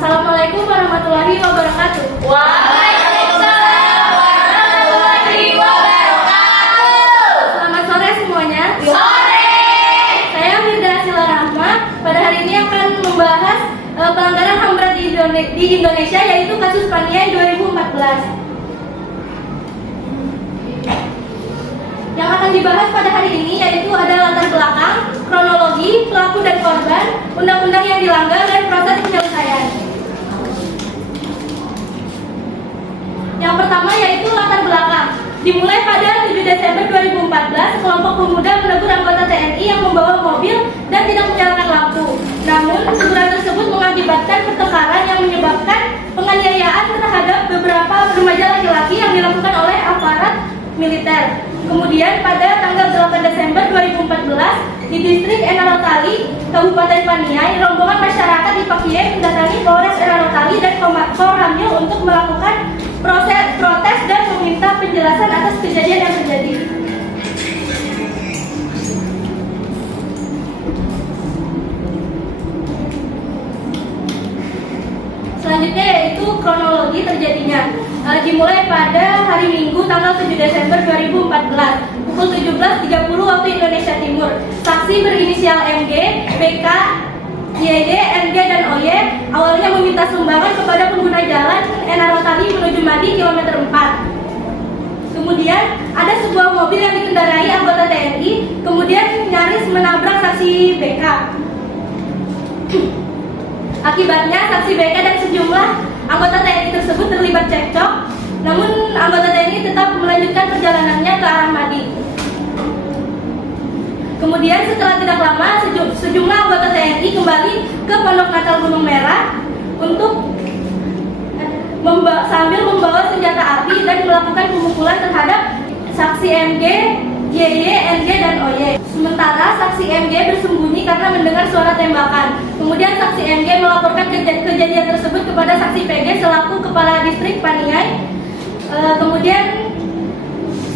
Assalamualaikum warahmatullahi wabarakatuh. Waalaikumsalam warahmatullahi wabarakatuh. Selamat sore semuanya. Sore. Saya Firda Sila Rahma. Pada hari ini akan membahas pelanggaran HAM berat di Indonesia, yaitu kasus Paniai 2014. Yang akan dibahas pada hari ini yaitu ada latar belakang, kronologi, pelaku dan korban, undang-undang yang dilanggar, dan proses penyelesaian. Yang pertama yaitu latar belakang. Dimulai pada 7 Desember 2014, kelompok pemuda menegur anggota TNI yang membawa mobil dan tidak menyalakan lampu. Namun, teguran tersebut mengakibatkan pertengkaran yang menyebabkan penganiayaan terhadap beberapa remaja laki-laki yang dilakukan oleh aparat militer. Kemudian pada tanggal 8 Desember 2014 di distrik Enarotali, Kabupaten Paniai, rombongan masyarakat di Pakie mendatangi Polres Enarotali dan Koramil untuk melakukan protes dan meminta penjelasan atas kejadian yang terjadi. Selanjutnya yaitu kronologi terjadinya. Dimulai pada hari Minggu tanggal 7 Desember 2014 pukul 17.30 waktu Indonesia Timur. Saksi berinisial MG, BK, YD, NG, dan OY awalnya meminta sumbangan kepada pengguna jalan Enarotali menuju Madi kilometer 4. Kemudian ada sebuah mobil yang dikendarai anggota TNI kemudian nyaris menabrak saksi BK. Akibatnya saksi BK dan sejumlah anggota TNI tersebut terlibat cekcok, namun anggota TNI tetap melanjutkan perjalanannya ke arah Madi. Kemudian setelah tidak lama sejumlah anggota TNI kembali ke Pondok Natal Gunung Merah untuk sambil membawa senjata api dan melakukan pemukulan terhadap saksi MG, YY, NG, dan OY. Sementara saksi MG bersembunyi karena mendengar suara tembakan. Kemudian saksi MG melaporkan kejadian tersebut kepada saksi PG selaku kepala distrik Paniai. Kemudian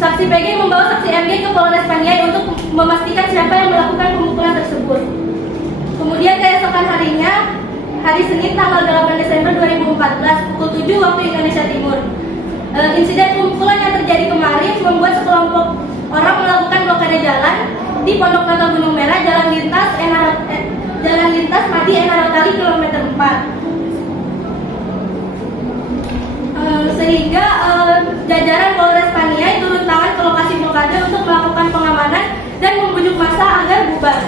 saksi PG membawa saksi MG ke Polres Paniai untuk memastikan siapa yang melakukan pemukulan tersebut. Kemudian keesokan harinya, hari Senin tanggal 8 Desember 2014 pukul 7 waktu Indonesia Timur, insiden pemukulan yang terjadi kemarin membuat sekelompok orang melakukan blokade jalan di Pondok Natal Gunung Merah, jalan lintas Madi Enarotali kilometer 4. Sehingga jajaran Polres Paniai turun tangan ke lokasi blokade untuk melakukan pengamanan dan membujuk massa agar bubar.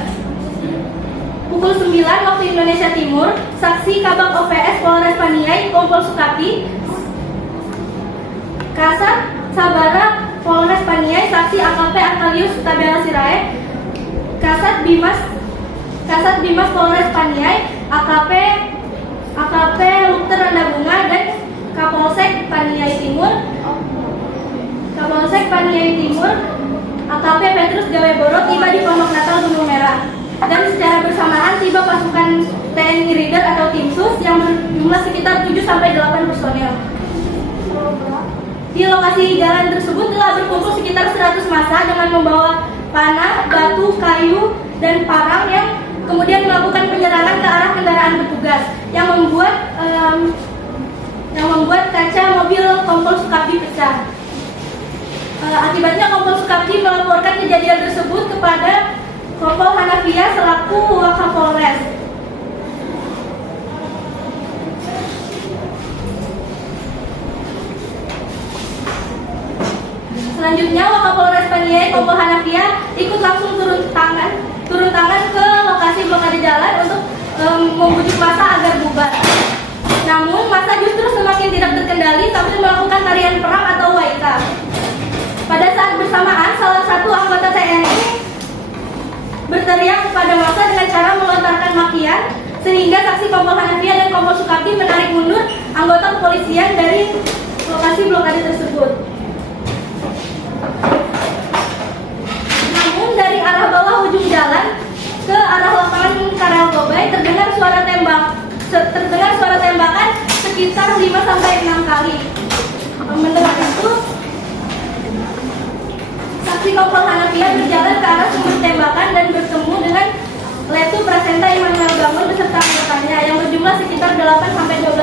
Pukul 9 waktu Indonesia Timur, saksi Kabak OPS Polres Paniai Kompol Sukapi, Kasat Sabara Polres Paniai, saksi AKP Akalius Tabela Sirait, Kasat Bimas Polres Paniai, AKP Lukter Randabunga, dan Kapolsek Paniai Timur, AKP Petrus Gaweboro tiba di Pondok Natal Gunung Merah. Dan secara bersamaan tiba pasukan TNI Rider atau Tim Sus yang berjumlah sekitar 7-8 personel. Di lokasi jalan tersebut telah berkumpul sekitar 100 massa dengan membawa panah, batu, kayu, dan parang yang kemudian melakukan penyerangan ke arah kendaraan petugas yang membuat kaca mobil Kompol Sukapi pecah. Akibatnya Kompol Sukapi melaporkan kejadian tersebut kepada Kompol Hanafiah selaku Wakapolres. Selanjutnya Wakapolres Paniai Kompol Hanafiah ikut langsung turun tangan ke lokasi blokade jalan untuk membujuk massa agar bubar. Namun massa justru semakin tidak terkendali sambil melakukan tarian perang atau waita. Pada saat bersamaan salah satu anggota TNI berteriak kepada massa dengan cara melontarkan makian, sehingga saksi Kompol Hanafiah dan Kompol Sukapi menarik mundur anggota kepolisian dari lokasi blokade tersebut. Namun dari arah bawah ujung jalan ke arah lapangan Karel Gobay terdengar suara tembakan sekitar 5-6 kali. Mendengar itu, saksi Kompol Hanafiah berjalan ke arah sumber tembakan dan bertemu dengan Letu Prasenta Immanuel Bangun beserta anggotanya yang berjumlah sekitar 8-12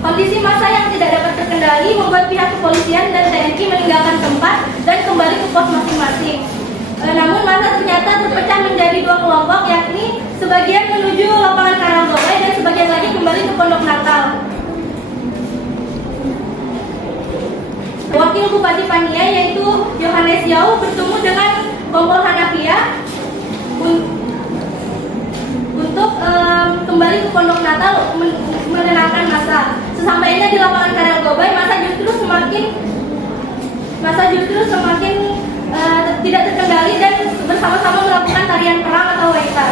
Kondisi massa yang tidak dapat terkendali membuat pihak kepolisian dan TNI meninggalkan tempat dan kembali ke pos masing-masing. Namun massa ternyata terpecah menjadi dua kelompok, yakni sebagian menuju lapangan Karanggobai dan sebagian lagi kembali ke Pondok Natal. Wakil Bupati Paniai yaitu Yohanes Yau bertemu dengan Kompol Hanafiyah untuk kembali ke Pondok Natal menenangkan massa. Sesampainya di lapangan Karanggobai, massa justru semakin tidak terkendali dan bersama-sama melakukan tarian perang atau waita.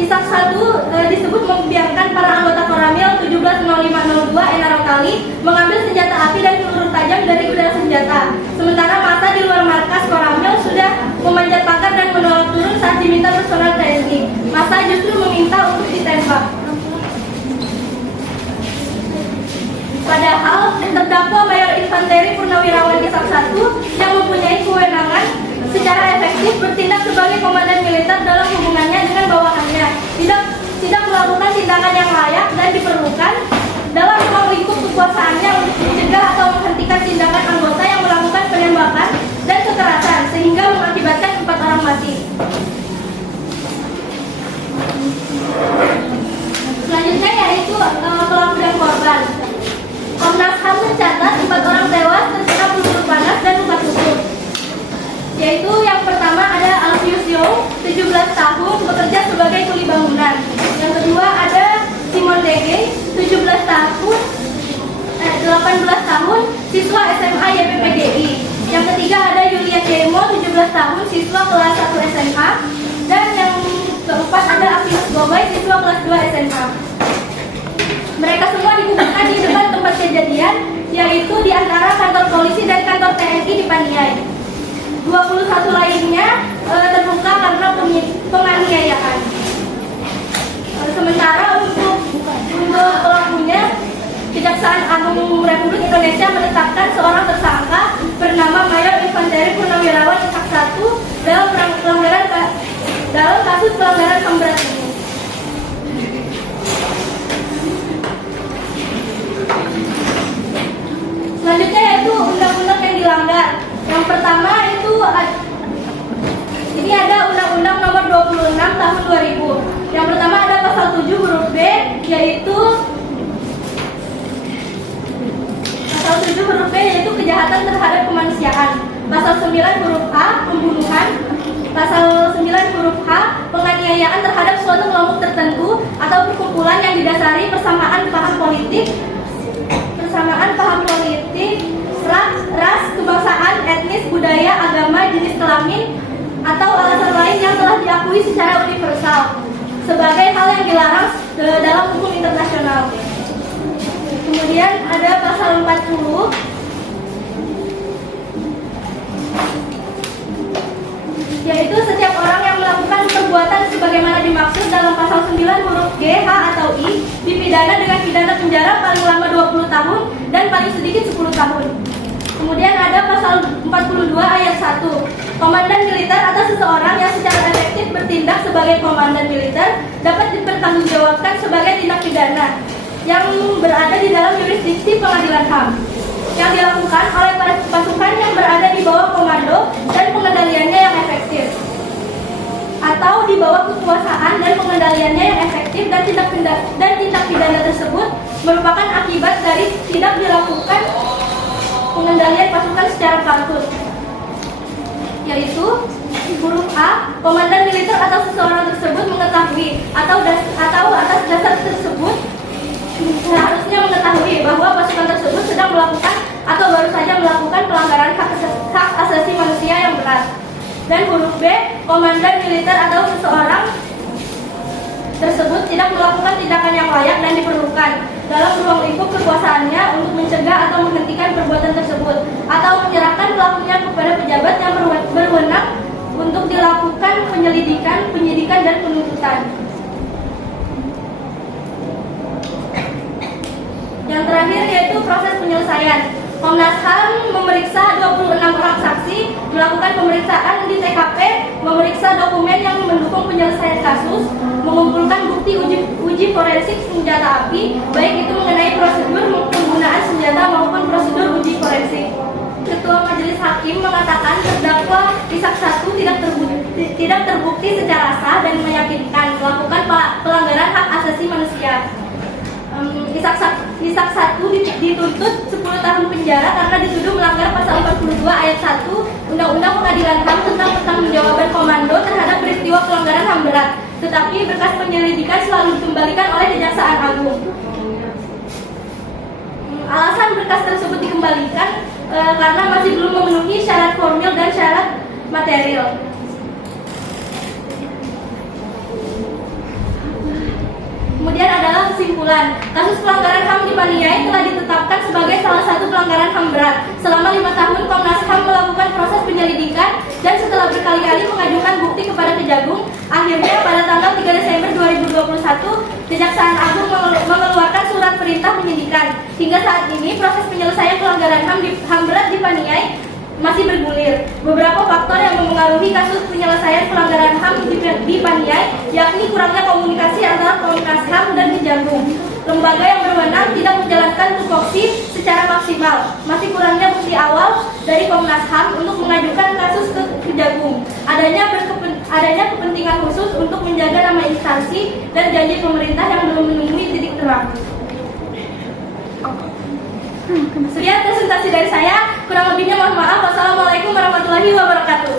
Kisah 1 disebut membiarkan para anggota Koramil 170502 Enaro Kali mengambil senjata api dan peluru tajam dari gudang senjata. Sementara massa di luar markas Koramil sudah memanjat pagar dan menolak turun saat diminta personal TNI. Massa justru meminta untuk ditembak. Padahal terdakwa Mayor Infanteri Purnawirawan Kisah 1 yang mempunyai kewenangan secara efektif bertindak sebagai komandan militer dalam hubungannya dengan bawahannya, tidak melakukan tindakan yang layak dan diperlukan dalam ruang lingkup kekuasaannya untuk mencegah atau menghentikan tindakan anggota yang melakukan penembakan dan kekerasan sehingga mengakibatkan 4 orang mati. Selanjutnya yaitu pelaku dan korban. Komnas HAM mencatat 4 orang tewas terkena peluru panas dan luka tusuk. Yaitu yang pertama ada Alfius Young, 17 tahun, bekerja sebagai kuli bangunan. Yang kedua ada Simon Dege, 18 tahun, siswa SMA YPPDI. Yang ketiga ada Yulia Demo, 17 tahun, siswa kelas 1 SMA. Dan yang keempat ada Afius Gobay, siswa kelas 2 SMA. Mereka semua dikumpulkan di depan tempat kejadian, yaitu di antara kantor polisi dan kantor TNI di Paniai. 21 lainnya terluka karena penganiayaan. Sementara untuk pelakunya, Kejaksaan Agung Republik Indonesia menetapkan seorang tersangka bernama Mayor Infanteri Purnawirawan Kisah 1 dalam kasus pelanggaran HAM berat ini. Selanjutnya yaitu undang-undang yang dilanggar. Yang pertama itu ini ada Undang-Undang Nomor 26 Tahun 2000. Yang pertama ada pasal 7 huruf B, yaitu pasal 7 huruf B yaitu kejahatan terhadap kemanusiaan. Pasal 9 huruf A pembunuhan. Pasal 9 huruf H penganiayaan terhadap suatu kelompok tertentu atau perkumpulan yang didasari persamaan paham politik, ras, kebangsaan, etnis, budaya, agama, jenis kelamin, atau alasan lain yang telah diakui secara universal sebagai hal yang dilarang dalam hukum internasional. Kemudian ada pasal 40, yaitu setiap orang yang melakukan perbuatan sebagaimana dimaksud dalam pasal 9 huruf G, H, atau I dipidana dengan pidana penjara paling lama 20 tahun dan paling sedikit 10 tahun. Kemudian ada pasal 42 ayat 1. Komandan militer atau seseorang yang secara efektif bertindak sebagai komandan militer dapat dipertanggungjawabkan sebagai tindak pidana yang berada di dalam jurisdiksi pengadilan HAM yang dilakukan oleh pasukan yang berada di bawah komando dan pengendaliannya yang efektif, atau di bawah kekuasaan dan pengendaliannya yang efektif, dan tindak pidana tersebut merupakan akibat dari tidak dilakukan pengendalian pasukan secara pantun. Yaitu huruf A, komandan militer atau seseorang tersebut mengetahui atau atas dasar tersebut seharusnya mengetahui bahwa pasukan tersebut sedang melakukan atau baru saja melakukan pelanggaran hak asasi manusia yang berat. Dan huruf B, komandan militer atau seseorang tersebut tidak melakukan tindakan yang layak dan diperlukan dalam ruang lingkup kekuasaannya untuk mencegah atau menghentikan perbuatan tersebut, atau menyerahkan pelakunya kepada pejabat yang berwenang untuk dilakukan penyelidikan, penyidikan, dan penuntutan. Yang terakhir yaitu proses penyelesaian. Komnas HAM memeriksa 26 orang saksi, melakukan pemeriksaan di TKP, memeriksa dokumen yang mendukung penyelesaian kasus, mengumpulkan bukti bukti uji forensik senjata api, baik itu mengenai prosedur penggunaan senjata maupun prosedur uji forensik. Ketua Majelis Hakim mengatakan terdakwa Ishak 1 tidak terbukti secara sah dan meyakinkan melakukan pelanggaran hak asasi manusia. Ishak 1 dituntut 10 tahun penjara karena dituduh melanggar pasal 42 ayat 1 Undang-Undang Pengadilan HAM tentang pertanggungjawaban komando terhadap peristiwa pelanggaran HAM berat. Tetapi berkas penyelidikan selalu dikembalikan oleh Kejaksaan Agung. Alasan berkas tersebut dikembalikan karena masih belum memenuhi syarat formil dan syarat material. Kemudian adalah kesimpulan. Kasus pelanggaran HAM di Paniai telah ditetapkan sebagai salah satu pelanggaran HAM berat. Selama 5 tahun Komnas HAM melakukan proses penyelidikan dan setelah berkali-kali mengajukan bukti kepada Kejagung, akhirnya pada tanggal 3 Desember 2021, Kejaksaan Agung mengeluarkan surat perintah penyidikan. Hingga saat ini proses penyelesaian pelanggaran HAM berat di Paniai masih bergulir. Beberapa faktor yang mempengaruhi kasus penyelesaian pelanggaran HAM di Paniai yakni kurangnya komunikasi antara Komnas HAM dan Kejagung. Lembaga yang berwenang tidak menjalankan tupoksi secara maksimal. Masih kurangnya bukti awal dari Komnas HAM untuk mengajukan kasus ke Kejagung. Adanya kepentingan khusus untuk menjaga nama instansi dan janji pemerintah yang belum menemui titik terang. Sekian presentasi dari saya, kurang lebihnya mohon maaf. Wassalamualaikum warahmatullahi wabarakatuh.